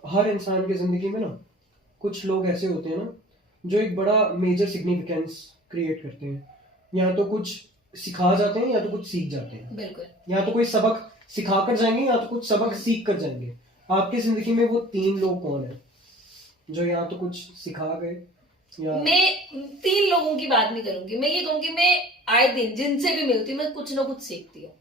हर इंसान की जिंदगी में ना कुछ लोग ऐसे होते हैं ना जो एक बड़ा मेजर सिग्निफिकेंस क्रिएट करते हैं। या तो कुछ सिखा जाते हैं या तो कुछ सीख जाते हैं। बिल्कुल। या तो कोई सबक सिखा कर जाएंगे या तो कुछ सबक सीख कर जाएंगे। आपकी जिंदगी में वो 3 लोग कौन है जो या तो कुछ सिखा गए या? मैं 3 लोगों की बात नहीं करूंगी, मैं ये कहूंगी मैं आए दिन जिनसे भी मिलती हूँ, मैं कुछ ना कुछ सीखती हूँ।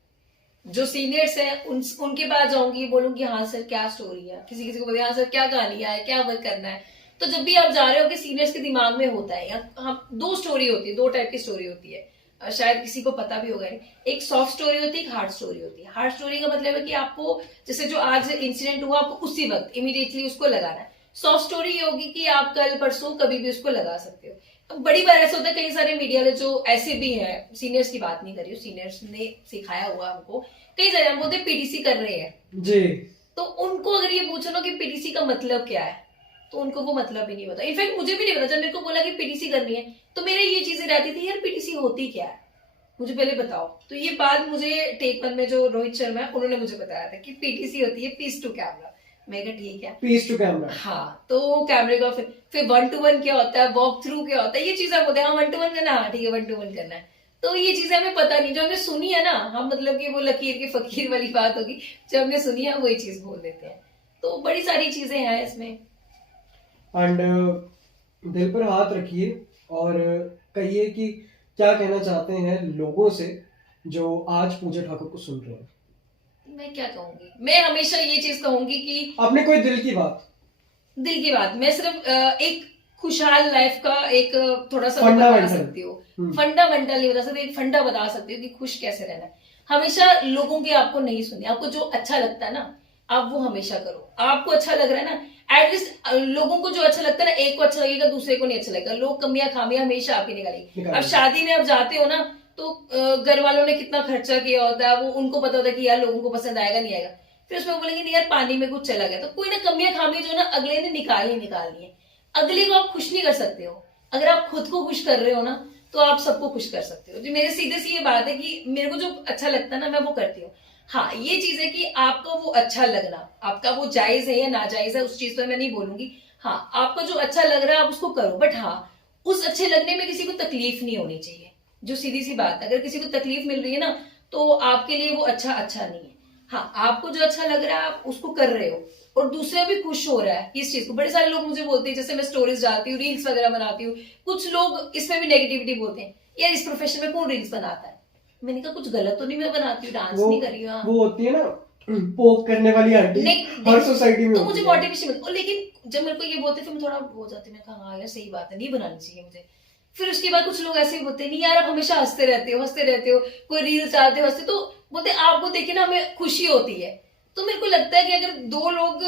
जो सीनियर्स हैं उनके पास जाऊंगी, बोलूंगी हाँ सर क्या स्टोरी है, किसी किसी को बोलूंगी हाँ सर क्या कहानी है, क्या वर्क करना है। तो जब भी आप जा रहे हो कि सीनियर्स के दिमाग में होता है, या हाँ 2 स्टोरी होती है, 2 टाइप की स्टोरी होती है। शायद किसी को पता भी होगा नहीं, एक सॉफ्ट स्टोरी होती है, एक हार्ड स्टोरी होती है। हार्ड स्टोरी का मतलब है कि आपको जैसे जो आज इंसिडेंट हुआ आपको उसी वक्त इमीडिएटली उसको लगाना है। सॉफ्ट स्टोरी ये होगी कि आप कल परसों कभी भी उसको लगा सकते हो। अब बड़ी बार ऐसा होता है, कई सारे मीडिया जो ऐसे भी हैं, सीनियर्स की बात नहीं कर रही हूँ, सीनियर्स ने सिखाया हुआ हमको, कई सारे हम बोलते पीटीसी कर रहे हैं जी, तो उनको अगर ये पूछो ना कि पीटीसी का मतलब क्या है, तो उनको वो मतलब भी नहीं पता। इनफैक्ट मुझे भी नहीं पता, जब मेरे को बोला कि पीटीसी करनी है तो मेरे ये चीजें रहती थी, यार पीटीसी होती क्या है, मुझे पहले बताओ। तो ये बात मुझे टेक 1 में जो रोहित शर्मा है उन्होंने मुझे बताया था कि पीटीसी होती है पीस टू कैमरा। मैं कहा ठीक है, पीस टू कैमरा। हाँ, तो कैमरे का फिर 1-to-1 क्या होता है, वॉक थ्रू क्या होता है, ये चीजें बोलते हैं। हाँ 1-to-1 करना, हाँ ठीक है 1-to-1 करना है। तो ये चीजें हमें पता नहीं, जो हमने सुनी है ना, हम मतलब कि वो लकीर के फकीर वाली बात होगी, जो हमने सुनी है वही चीज बोल देते हैं। तो बड़ी सारी चीजें हैं इसमें। एंड दिल पर हाथ रखिए और कहिए कि क्या कहना चाहते हैं लोगों से जो आज पूजा ठाकुर को सुन रहे हैं। मैं क्या कहूंगी, मैं हमेशा ये चीज कहूंगी कि आपने कोई दिल की बात, दिल की बात, मैं सिर्फ एक खुशहाल लाइफ का एक थोड़ा सा बता फंडामेंटल सकती हूँ, फंडामेंटल नहीं बता सकती, एक फंडा बता सकती हूँ कि खुश कैसे रहना है। हमेशा लोगों की आपको नहीं सुननी, आपको जो अच्छा लगता है ना आप वो हमेशा करो। आपको अच्छा लग रहा है ना, एटलीस्ट लोगों को जो अच्छा लगता है ना, एक को अच्छा लगेगा दूसरे को नहीं अच्छा लगेगा। लोग कमियां खामियां हमेशा आपकी निकालेंगे। अब शादी में आप जाते हो ना तो घर वालों ने कितना खर्चा किया होता है, वो उनको पता होता है कि यार लोगों को पसंद आएगा नहीं आएगा, फिर उसमें बोलेंगे नहीं यार पानी में कुछ चला गया। तो कोई ना कमियां खामियां जो ना अगले ने निकालनी निकालनी है। अगले को आप खुश नहीं कर सकते हो, अगर आप खुद को खुश कर रहे हो ना तो आप सबको खुश कर सकते हो। जो मेरे सीधे सी ये बात है कि मेरे को जो अच्छा लगता है ना मैं वो करती हूँ। हाँ ये चीज है कि आपको वो अच्छा लगना, आपका वो जायज है या नाजायज है उस चीज तो मैं नहीं बोलूंगी। हाँ आपको जो अच्छा लग रहा है आप उसको करो, बट हाँ उस अच्छे लगने में किसी को तकलीफ नहीं होनी चाहिए। जो सीधी सी बात है, अगर किसी को तकलीफ मिल रही है ना तो आपके लिए वो अच्छा अच्छा नहीं है। हाँ आपको जो अच्छा लग रहा है आप उसको कर रहे हो और दूसरा भी खुश हो रहा है इस चीज को। बड़े सारे लोग मुझे बोलते हैं, जैसे मैं स्टोरीज डालती हूँ, रील्स वगैरह बनाती हूँ, कुछ लोग इसमें भी नेगेटिविटी बोलते हैं, यार इस प्रोफेशन में कौन रील्स बनाता है। मैंने कहा कुछ गलत तो नहीं मैं बनाती हूँ, डांस नहीं कर रही हूँ। वो होती है ना पोक करने वाली आंटी, हर सोसाइटी में तो मुझे मोटिवेशन मिलता है। लेकिन जब मेरे को ये बोलते फिर मैं थोड़ा हो जाती, मैं कहा हाँ यार सही बात है, नहीं बनानी चाहिए मुझे। फिर उसके बाद कुछ लोग ऐसे ही बोलते नहीं यार आप हमेशा हंसते रहते हो, कोई रील्स आते हो हंसते, तो बोलते आपको देखे ना हमें खुशी होती है। तो मेरे को लगता है कि अगर 2 लोग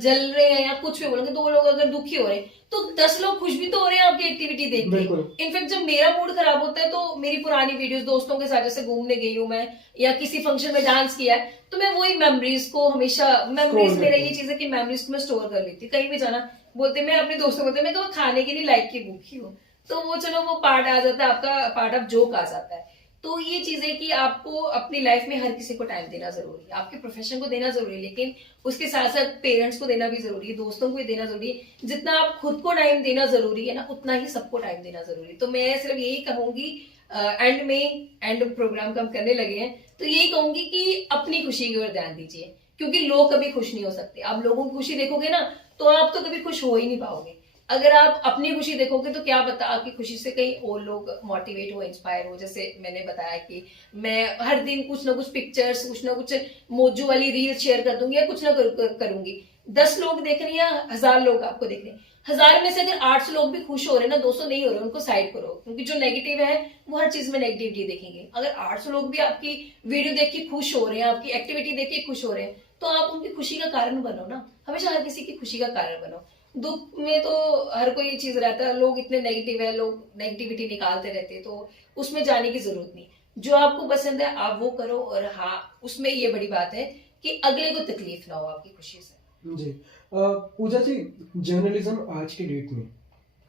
जल रहे हैं या कुछ भी बोलेंगे, 2 लोग अगर दुखी हो रहे हैं तो 10 लोग खुश भी तो हो रहे हैं आपकी एक्टिविटी देख के। इनफैक्ट जब मेरा मूड खराब होता है तो मेरी पुरानी वीडियोस दोस्तों के साथ जैसे घूमने गई हूँ मैं या किसी फंक्शन में डांस किया है तो मैं वही मेमोरीज को हमेशा, मेमोरीज मेरा ये चीज है कि मेमोरीज को मैं स्टोर कर लेती हूँ। कहीं भी जाना बोलते मैं अपने दोस्तों को बोलते मैं खाने के लिए लाइक की भूखी हूँ, तो वो चलो वो पार्ट आ जाता है आपका, पार्ट ऑफ जोक आ जाता है। तो ये चीज है कि आपको अपनी लाइफ में हर किसी को टाइम देना जरूरी है, आपके प्रोफेशन को देना जरूरी है, लेकिन उसके साथ साथ पेरेंट्स को देना भी जरूरी है, दोस्तों को भी देना जरूरी है। जितना आप खुद को टाइम देना जरूरी है ना उतना ही सबको टाइम देना जरूरी है। तो मैं सिर्फ यही कहूंगी, एंड प्रोग्राम का हम करने लगे हैं तो यही कहूंगी कि अपनी खुशी की ओर ध्यान दीजिए, क्योंकि लोग कभी खुश नहीं हो सकते। आप लोगों की खुशी देखोगे ना तो आप तो कभी खुश हो ही नहीं पाओगे। अगर आप अपनी खुशी देखोगे तो क्या पता आपकी खुशी से कहीं और लोग मोटिवेट हो, इंस्पायर हो। जैसे मैंने बताया कि मैं हर दिन कुछ ना कुछ पिक्चर्स, कुछ ना कुछ मोजू वाली रील शेयर कर दूंगी या कुछ ना करूंगी। 10 लोग देख रहे हैं या 1000 लोग आपको देख रहे हैं, 1000 में से अगर 800 लोग भी खुश हो रहे हैं ना, 200 नहीं हो रहे, उनको साइड करो, क्योंकि जो नेगेटिव है वो हर चीज में नेगेटिविटी देखेंगे। अगर 800 लोग भी आपकी वीडियो देख के खुश हो रहे हैं, आपकी एक्टिविटी देख के खुश हो रहे हैं, तो आप उनकी खुशी का कारण बनो ना। हमेशा हर किसी की खुशी का कारण बनो। दुख में तो हर कोई चीज रहता है, लोग इतने नेगेटिव है, लोग नेगेटिविटी निकालते रहते हैं, तो उसमें जाने की जरूरत नहीं। जो आपको पसंद है आप वो करो, और हाँ उसमें ये बड़ी बात है कि अगले को तकलीफ ना हो आपकी खुशी से। जी पूजा जी, जर्नलिज्म आज की डेट में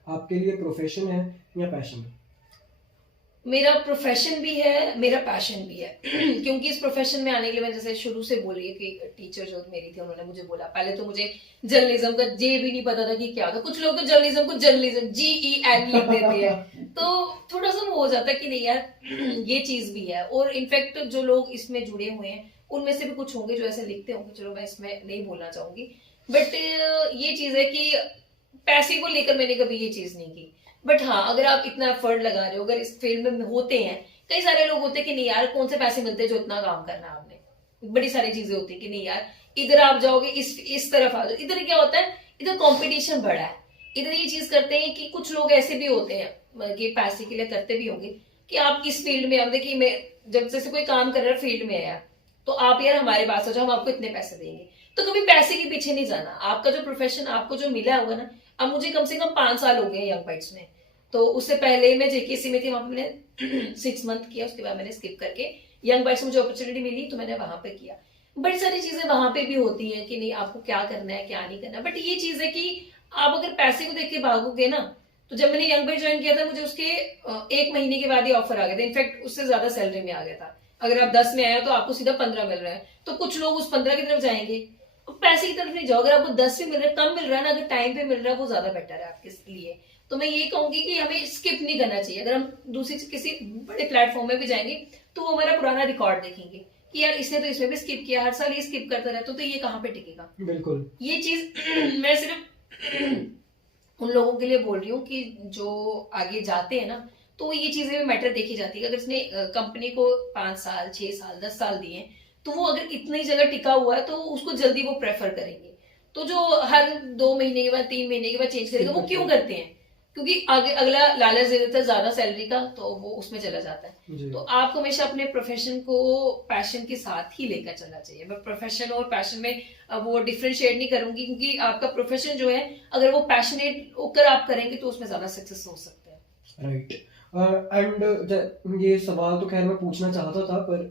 आपके लिए प्रोफेशन है या पैशन है? मेरा प्रोफेशन भी है, मेरा पैशन भी है क्योंकि इस प्रोफेशन में आने के लिए मैं जैसे शुरू से बोल रही है कि टीचर जो मेरी थी उन्होंने मुझे बोला, पहले तो मुझे जर्नलिज्म का जे भी नहीं पता था कि क्या होता। कुछ लोग तो जर्नलिज्म को जर्नलिज्म GEN लिख देते हैं तो थोड़ा सा वो हो जाता है कि नहीं यार ये चीज भी है। और इनफैक्ट जो लोग इसमें जुड़े हुए हैं उनमें से भी कुछ होंगे जो ऐसे लिखते होंगे, चलो मैं इसमें नहीं बोलना चाहूंगी, बट ये चीज है कि पैसे को लेकर मैंने कभी ये चीज नहीं की। बट हाँ अगर आप इतना एफर्ट लगा रहे हो, अगर इस फील्ड में होते हैं, कई सारे लोग होते हैं कि नहीं यार कौन से पैसे मिलते हैं जो इतना काम करना है आपने, बड़ी सारी चीजें होती है कि नहीं यार इधर आप जाओगे, इस तरफ आ जाओ। इधर क्या होता है, इधर कंपटीशन बड़ा है, इधर ये चीज करते हैं कि कुछ लोग ऐसे भी होते हैं कि पैसे के लिए करते भी होंगे, कि आप किस फील्ड में, अब देखिए मैं जब जैसे कोई काम कर रहा है फील्ड में आया, तो आप यार हमारे पास हो जाओ, हम आपको इतने पैसे देंगे। तो कभी पैसे के पीछे नहीं जाना, आपका जो प्रोफेशन आपको जो मिला होगा ना। अब मुझे कम से कम 5 साल हो गए यंग बाइट्स में, तो उससे पहले मैं जेकेसी में थी, वहां पे मैंने 6 मंथ किया, उसके बाद मैंने स्किप करके यंग बाइट्स में मुझे अपॉर्चुनिटी मिली तो मैंने वहां पे किया। बड़ी सारी चीजें वहां पे भी होती हैं कि नहीं आपको क्या करना है क्या नहीं करना, बट ये चीज है कि आप अगर पैसे को देख के भागोगे ना, तो जब मैंने यंग बाइट ज्वाइन किया था मुझे उसके 1 महीने के बाद ही ऑफर आ गया था, इनफैक्ट उससे ज्यादा सैलरी में आ गया था। अगर आप 10 में आए हो तो आपको सीधा 15 मिल रहा है, तो कुछ लोग उस 15 की तरफ जाएंगे, पैसे की तरफ नहीं जाओ। अगर आपको 10 भी मिल रहा है, कम मिल रहा है ना, अगर टाइम पे मिल रहा है वो ज्यादा बेटर है आपके लिए। तो मैं ये कहूंगी कि हमें स्किप नहीं करना चाहिए। अगर हम दूसरी किसी बड़े प्लेटफॉर्म में भी जाएंगे तो वो हमारा पुराना रिकॉर्ड देखेंगे कि यार इसने तो इसमें भी स्किप किया, हर साल ये स्किप करता रहता, तो ये कहाँ पे टिकेगा। बिल्कुल। ये चीज मैं सिर्फ उन लोगों के लिए बोल रही हूँ कि जो आगे जाते हैं ना, तो ये चीजें भी मैटर देखी जाती है। अगर इसने कंपनी को 5 साल 6 साल 10 साल दिए, तो वो अगर इतनी जगह टिका हुआ है तो उसको जल्दी वो प्रेफर करेंगे। तो जो हर 2 महीने के बाद 3 महीने के बाद चेंज करेगा, वो क्यों करते हैं? क्योंकि आगे अगला लालच दे देता है ज्यादा सैलरी का, तो वो उसमें चला जाता है। तो आपको हमेशा अपने प्रोफेशन को पैशन के साथ ही लेकर चलना चाहिए। मैं प्रोफेशन और पैशन में वो डिफरेंशिएट नहीं करूंगी, क्योंकि आपका प्रोफेशन जो है अगर वो पैशनेट होकर आप करेंगे तो उसमें ज्यादा सक्सेस हो सकता है। राइट। एंड ये सवाल तो खैर मैं पूछना चाहता था, पर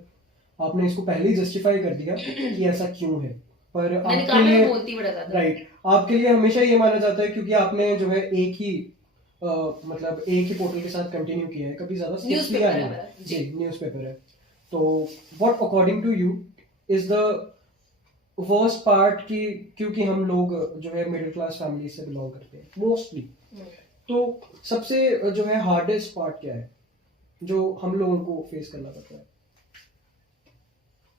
आपने इसको पहले ही जस्टिफाई कर दिया कि ऐसा क्यों है। पर मैंने कहा आपके ना लिए मैं बोलती बड़ा ज्यादा। राइट, आपके लिए हमेशा ये माना जाता है क्योंकि आपने जो है एक ही मतलब एक ही पोर्टल के साथ कंटिन्यू किया है, कभी ज्यादा स्किप न्यूज़पेपर किया है नहीं। हमारा, जी, जी। न्यूज़पेपर है। तो what according to you is the worst part की, क्योंकि हम लोग जो है मिडिल क्लास फैमिली से बिलोंग करते हैं मोस्टली, तो सबसे जो है हार्डेस्ट पार्ट क्या है जो हम लोगों को फेस करना पड़ता है?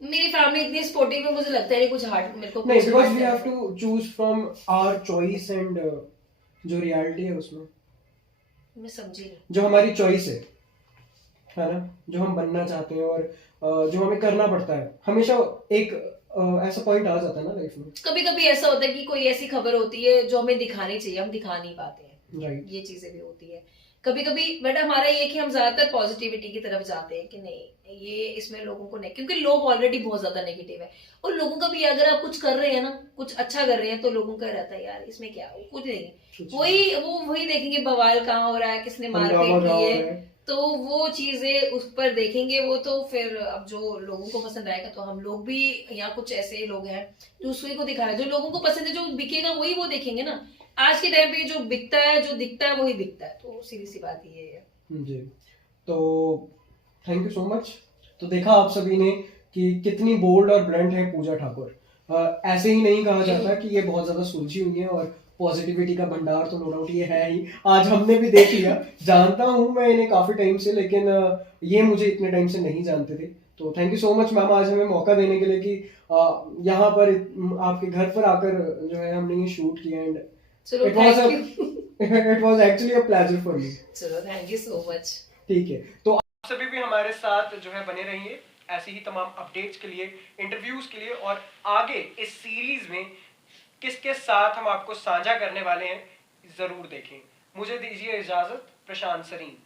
मेरी फैमिली इतनी सपोर्टिव है, मुझे लगता है कुछ हार्ड मेरे को नहीं, कुछ बिकॉज hard वी हैव करना है। To choose from our choice and जो रियलिटी है उसमें, मैं समझी नहीं। जो हमारी चॉइस है ना, जो हम बनना चाहते हैं और जो हमें करना पड़ता है, हमेशा एक ऐसा पॉइंट आ जाता है ना लाइफ में। कभी कभी ऐसा होता है कि कोई ऐसी खबर होती है जो हमें दिखानी चाहिए, हम दिखा नहीं पाते हैं। राइट। ये चीजें भी होती है कभी कभी, बट हमारा ये कि हम ज्यादातर पॉजिटिविटी की तरफ जाते हैं कि नहीं ये इसमें लोगों को नहीं, क्योंकि लोग ऑलरेडी बहुत ज्यादा नेगेटिव है। और लोगों का भी अगर आप कुछ कर रहे हैं ना, कुछ अच्छा कर रहे हैं, तो लोगों का रहता है यार इसमें क्या कुछ नहीं, वही देखेंगे बवाल कहाँ हो रहा है, किसने मारपीट की है, तो वो चीजें उस पर देखेंगे। वो तो फिर अब जो लोगों को पसंद आएगा, तो हम लोग भी यहाँ कुछ ऐसे लोग हैं जो उसी को दिखा रहे हैं, जो लोगों को पसंद है, जो बिकेगा वही वो देखेंगे ना। आज के टाइम पे जो बिकता है जो दिखता है वही बिकता है, तो सीधी सी बात ये है। जी, तो थैंक यू सो मच। तो देखा आप सभी ने कि कितनी बोल्ड और ब्लंट है पूजा ठाकुर। ऐसे ही नहीं कहा जाता कि ये बहुत ज्यादा सुलझी हुई है, और पॉजिटिविटी का भंडार तो नो डाउट ये है ही, आज हमने भी देख लिया। जानता हूँ मैं इन्हें काफी टाइम से, लेकिन ये मुझे इतने टाइम से नहीं जानते थे। तो thank you so much ma'am, आज हमें मौका देने के लिए कि यहाँ पर आपके घर पर आकर जो है हमने ये शूट किया, एंड चलो it was thank you. It was actually a pleasure for me. चलो थैंक यू सो मच। ठीक है, तो आप सभी भी हमारे साथ जो है बने रहिए ऐसी ही तमाम अपडेट्स के लिए, इंटरव्यूज के लिए, और आगे इस सीरीज में किसके साथ हम आपको साझा करने वाले हैं जरूर देखें। मुझे दीजिए इजाजत, प्रशांत सरीन।